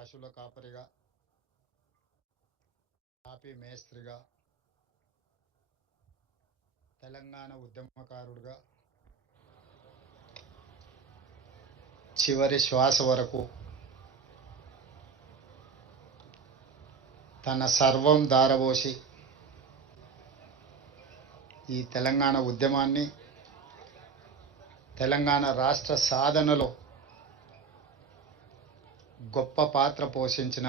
పశువుల కాపరిగా, కాపీ మేస్త్రిగా, తెలంగాణ ఉద్యమకారుడిగా చివరి శ్వాస వరకు తన సర్వం దారబోసి ఈ తెలంగాణ ఉద్యమాన్ని, తెలంగాణ రాష్ట్ర సాధనలో గొప్ప పాత్ర పోషించిన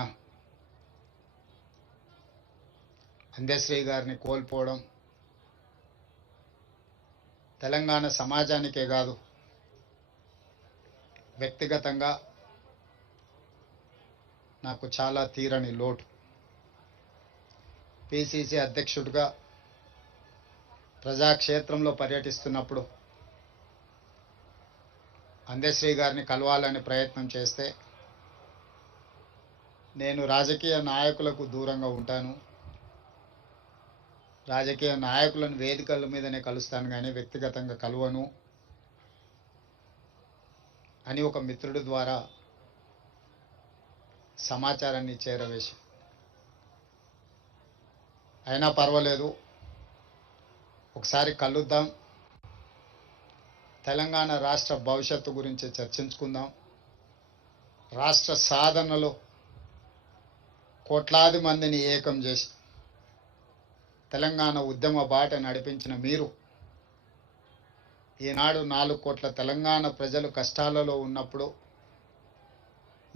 అందశ్రీ గారిని కోల్పోవడం తెలంగాణ సమాజానికే కాదు, వ్యక్తిగతంగా నాకు చాలా తీరని లోటు. పిసిసి అధ్యక్షుడిగా ప్రజాక్షేత్రంలో పర్యటిస్తున్నప్పుడు అందశ్రీ గారిని కలవాలని ప్రయత్నం చేస్తే నేను రాజకీయ నాయకులకు దూరంగా ఉంటాను, రాజకీయ నాయకులను వేదికల మీదనే కలుస్తాను కానీ వ్యక్తిగతంగా కలవను అని ఒక మిత్రుడి ద్వారా సమాచారాన్ని చేరవేశాను. అయినా పర్వాలేదు, ఒకసారి కలుద్దాం, తెలంగాణ రాష్ట్ర భవిష్యత్తు గురించి చర్చించుకుందాం, రాష్ట్ర సాధనలో కోట్లాది మందిని ఏకం చేసి తెలంగాణ ఉద్యమ బాట నడిపించిన మీరు ఈనాడు 4 కోట్ల తెలంగాణ ప్రజలు కష్టాలలో ఉన్నప్పుడు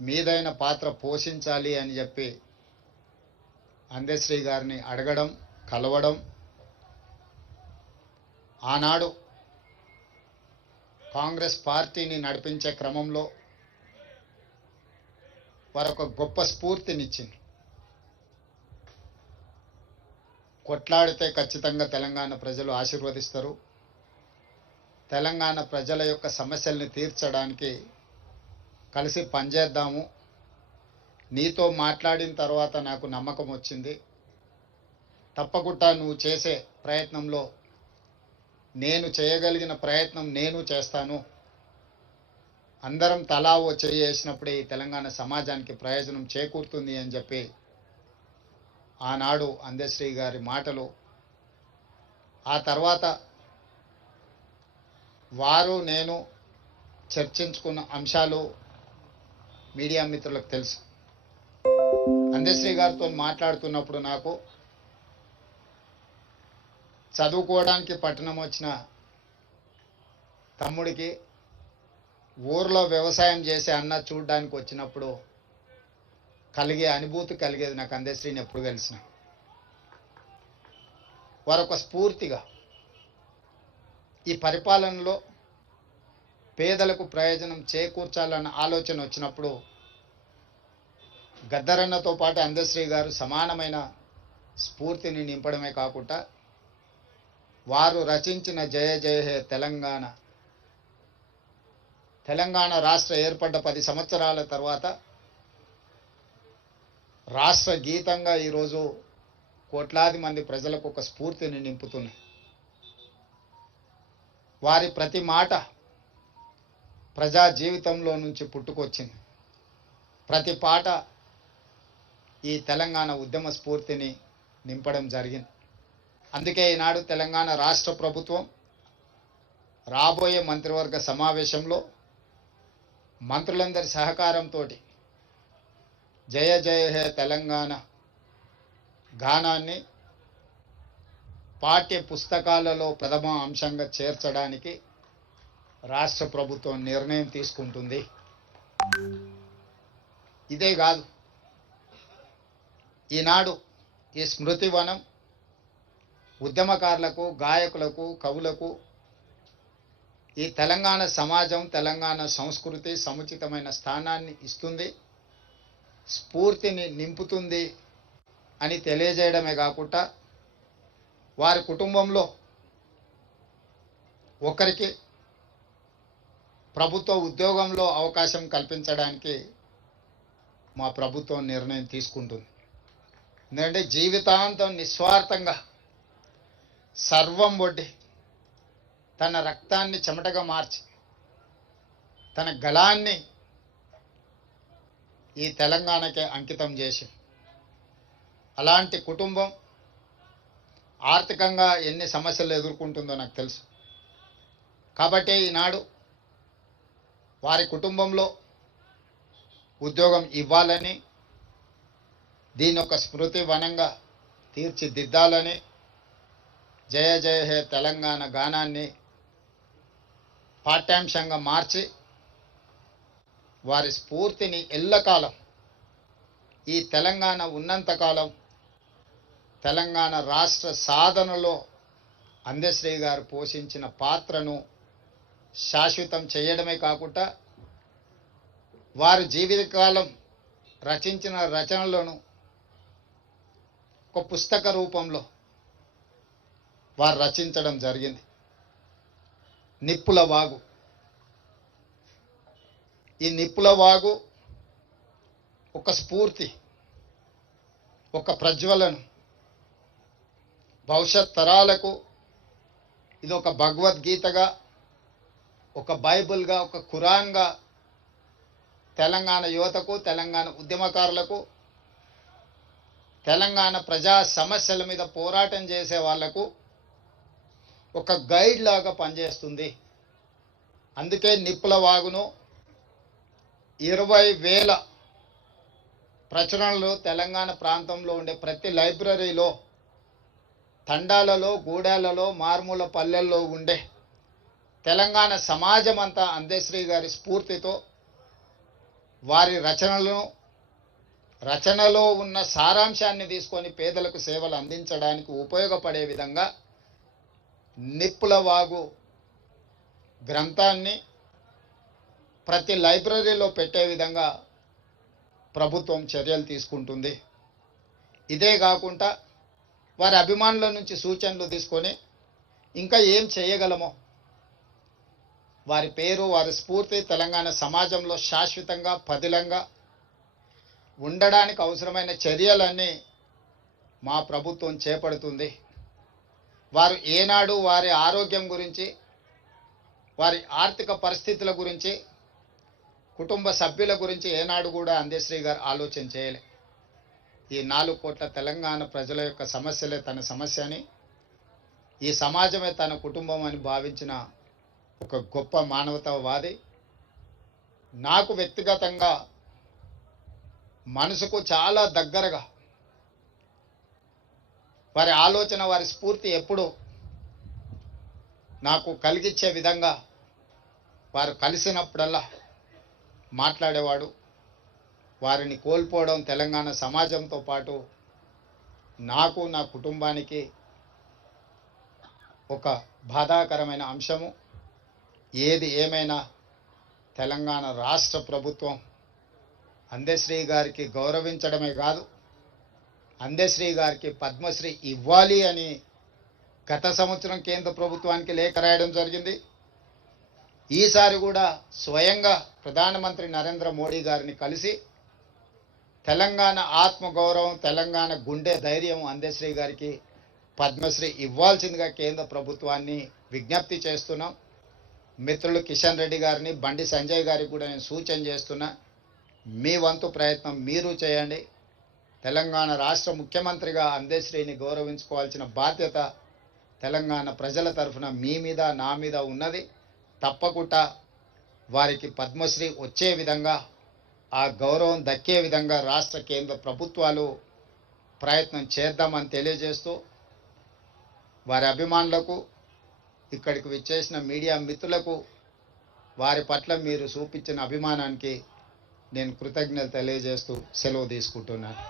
మీదైన పాత్ర పోషించాలి అని చెప్పి అందశ్రీ గారిని అడగడం, కలవడం, ఆనాడు కాంగ్రెస్ పార్టీని నడిపించే క్రమంలో వారొక గొప్ప స్ఫూర్తినిచ్చింది. కొట్లాడితే ఖచ్చితంగా తెలంగాణ ప్రజలు ఆశీర్వదిస్తారు, తెలంగాణ ప్రజల యొక్క సమస్యల్ని తీర్చడానికి కలిసి పనిచేద్దాము, నీతో మాట్లాడిన తర్వాత నాకు నమ్మకం వచ్చింది, తప్పకుండా నువ్వు చేసే ప్రయత్నంలో నేను చేయగలిగిన ప్రయత్నం నేను చేస్తాను, అందరం తలా ఓ చెయ్యి వేసినప్పుడే ఈ తెలంగాణ సమాజానికి ప్రయోజనం చేకూరుతుంది అని చెప్పి ఆనాడు అందశ్రీ గారి మాటలు, ఆ తర్వాత వారు నేను చర్చించుకున్న అంశాలు మీడియా మిత్రులకు తెలుసు. అందశ్రీ గారితో మాట్లాడుతున్నప్పుడు నాకు చదువుకోవడానికి పట్టణం వచ్చిన తమ్ముడికి ఊర్లో వ్యవసాయం చేసే అన్న చూడడానికి వచ్చినప్పుడు కలిగే అనుభూతి కలిగేది నాకు అందశ్రీని ఎప్పుడు కలిసిన. వారొక స్ఫూర్తిగా ఈ పరిపాలనలో పేదలకు ప్రయోజనం చేకూర్చాలన్న ఆలోచన వచ్చినప్పుడు గద్దరన్నతో పాటు అందశ్రీ గారు సమానమైన స్ఫూర్తిని నింపడమే కాకుండా వారు రచించిన జయ జయ హే తెలంగాణ, తెలంగాణ రాష్ట్ర ఏర్పడ్డ 10 సంవత్సరాల తర్వాత రాష్ట్ర గీతంగా ఈరోజు కోట్లాది మంది ప్రజలకు ఒక స్ఫూర్తిని నింపుతున్నాయి. వారి ప్రతి మాట ప్రజా జీవితంలో నుంచి పుట్టుకొచ్చింది, ప్రతి పాట ఈ తెలంగాణ ఉద్యమ స్ఫూర్తిని నింపడం జరిగింది. అందుకే ఈనాడు తెలంగాణ రాష్ట్ర ప్రభుత్వం రాబోయే మంత్రివర్గ సమావేశంలో మంత్రులందరి సహకారంతో జయ జయ హే తెలంగాణ గానాన్ని పాఠ్య పుస్తకాలలో ప్రథమ అంశంగా చేర్చడానికి రాష్ట్ర ప్రభుత్వం నిర్ణయం తీసుకుంటుంది. ఇదే కాదు, ఈనాడు ఈ స్మృతివనం ఉద్యమకారులకు, గాయకులకు, కవులకు ఈ తెలంగాణ సమాజం, తెలంగాణ సంస్కృతి సముచితమైన స్థానాన్ని ఇస్తుంది, స్ఫూర్తిని నింపుతుంది అని తెలియజేయడమే కాకుండా వారి కుటుంబంలో ఒకరికి ప్రభుత్వ ఉద్యోగంలో అవకాశం కల్పించడానికి మా ప్రభుత్వం నిర్ణయం తీసుకుంటుంది. ఎందుకంటే జీవితాంతం నిస్వార్థంగా సర్వం ఒడ్డి తన రక్తాన్ని చెమటగా మార్చి తన గళాన్ని ఈ తెలంగాణకే అంకితం చేసి, అలాంటి కుటుంబం ఆర్థికంగా ఎన్ని సమస్యలు ఎదుర్కొంటుందో నాకు తెలుసు. కాబట్టి ఈనాడు వారి కుటుంబంలో ఉద్యోగం ఇవ్వాలని, దీని ఒక స్మృతి వనంగా తీర్చిదిద్దాలని జయ జయ హే తెలంగాణ గానాన్ని పాఠ్యాంశంగా మార్చి వారి స్ఫూర్తిని ఎల్లకాలం, ఈ తెలంగాణ ఉన్నంతకాలం తెలంగాణ రాష్ట్ర సాధనలో అందశ్రీ గారు పోషించిన పాత్రను శాశ్వతం చేయడమే కాకుండా వారి జీవితకాలం రచించిన రచనలను ఒక పుస్తక రూపంలో వారు రచించడం జరిగింది. నిప్పుల వాగు. ఈ నిప్పుల వాగు ఒక స్ఫూర్తి, ఒక ప్రజ్వలన, భవిష్యత్ తరాలకు ఇది ఒక భగవద్గీతగా, ఒక బైబిల్గా, ఒక ఖురాన్గా తెలంగాణ యువతకు, తెలంగాణ ఉద్యమకారులకు, తెలంగాణ ప్రజా సమస్యల మీద పోరాటం చేసే వాళ్లకు ఒక గైడ్ లాగా పనిచేస్తుంది. అందుకే నిప్పుల వాగును 20,000 ప్రచురణలు తెలంగాణ ప్రాంతంలో ఉండే ప్రతి లైబ్రరీలో, తండాలలో, గూడాలలో, మారుమూల పల్లెల్లో ఉండే తెలంగాణ సమాజం అంతా అందశ్రీ గారి స్ఫూర్తితో వారి రచనలో ఉన్న సారాంశాన్ని తీసుకొని పేదలకు సేవలు అందించడానికి ఉపయోగపడే విధంగా నిప్పుల వాగు గ్రంథాన్ని ప్రతి లైబ్రరీలో పెట్టే విధంగా ప్రభుత్వం చర్యలు తీసుకుంటుంది. ఇదే కాకుండా వారి అభిమానుల నుంచి సూచనలు తీసుకొని ఇంకా ఏం చేయగలమో, వారి పేరు, వారి స్ఫూర్తి తెలంగాణ సమాజంలో శాశ్వతంగా పదిలంగా ఉండడానికి అవసరమైన చర్యలన్నీ మా ప్రభుత్వం చేపడుతుంది. వారు ఏనాడు వారి ఆరోగ్యం గురించి, వారి ఆర్థిక పరిస్థితుల గురించి, కుటుంబ సభ్యుల గురించి ఏనాడు కూడా అందశ్రీ గారు ఆలోచన చేయలే. ఈ 4 కోట్ల తెలంగాణ ప్రజల యొక్క సమస్యలే తన సమస్య అని, ఈ సమాజమే తన కుటుంబం అని భావించిన ఒక గొప్ప మానవతావాది. నాకు వ్యక్తిగతంగా మనసుకు చాలా దగ్గరగా వారి ఆలోచన, వారి స్ఫూర్తి ఎప్పుడు నాకు కలిగించే విధంగా వారు కలిసినప్పుడల్లా మాట్లాడేవాడు. వారిని కోల్పోవడం తెలంగాణ సమాజంతో పాటు నాకు, నా కుటుంబానికి ఒక బాధాకరమైన అంశము. ఏది ఏమైనా తెలంగాణ రాష్ట్ర ప్రభుత్వం అందశ్రీ గారికి గౌరవించడమే కాదు, అందశ్రీ గారికి పద్మశ్రీ ఇవ్వాలి అని గత సంవత్సరం కేంద్ర ప్రభుత్వానికి లేఖ రాయడం జరిగింది. ఈసారి కూడా స్వయంగా ప్రధానమంత్రి నరేంద్ర మోడీ గారిని కలిసి తెలంగాణ ఆత్మగౌరవం, తెలంగాణ గుండె ధైర్యం అందశ్రీ గారికి పద్మశ్రీ ఇవ్వాల్సిందిగా కేంద్ర ప్రభుత్వాన్ని విజ్ఞప్తి చేస్తున్నాం. మిత్రులు కిషన్ రెడ్డి గారిని, బండి సంజయ్ గారికి కూడా నేను సూచన చేస్తున్నా, మీ వంతు ప్రయత్నం మీరు చేయండి. తెలంగాణ రాష్ట్ర ముఖ్యమంత్రిగా అందశ్రీని గౌరవించుకోవాల్సిన బాధ్యత తెలంగాణ ప్రజల తరఫున మీ మీద, నా మీద ఉన్నది. తప్పకుండా వారికి పద్మశ్రీ వచ్చే విధంగా, ఆ గౌరవం దక్కే విధంగా రాష్ట్ర కేంద్ర ప్రభుత్వాలు ప్రయత్నం చేద్దామని తెలియజేస్తూ, వారి అభిమానులకు, ఇక్కడికి విచ్చేసిన మీడియా మిత్రులకు వారి పట్ల మీరు చూపించిన అభిమానానికి నేను కృతజ్ఞతలు తెలియజేస్తూ సెలవు తీసుకుంటున్నాను.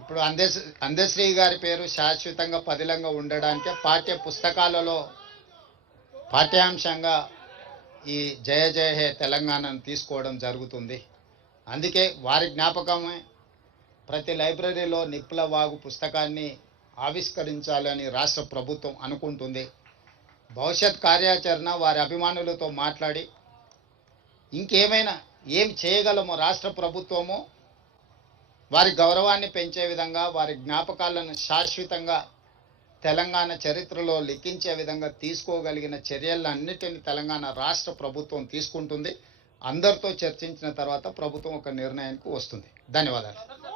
ఇప్పుడు అందశ్రీ గారి పేరు శాశ్వతంగా పదిలంగా ఉండడానికే పాఠ్య పుస్తకాలలో పాఠ్యాంశంగా ఈ జయ జయ హే తెలంగాణను తీసుకోవడం జరుగుతుంది. అందుకే వారి జ్ఞాపకమే ప్రతి లైబ్రరీలో నిప్పుల వాగు పుస్తకాన్ని ఆవిష్కరించాలని రాష్ట్ర ప్రభుత్వం అనుకుంటుంది. భవిష్యత్ కార్యాచరణ వారి అభిమానులతో మాట్లాడి ఇంకేమైనా ఏం చేయగలమో రాష్ట్ర ప్రభుత్వము వారి గౌరవాన్ని పెంచే విధంగా, వారి జ్ఞాపకాలను శాశ్వతంగా తెలంగాణ చరిత్రలో లిఖించే విధంగా తీసుకోగలిగిన చర్యలన్నిటిని తెలంగాణ రాష్ట్ర ప్రభుత్వం తీసుకుంటుంది. అందరితో చర్చించిన తర్వాత ప్రభుత్వం ఒక నిర్ణయానికి వస్తుంది. ధన్యవాదాలు.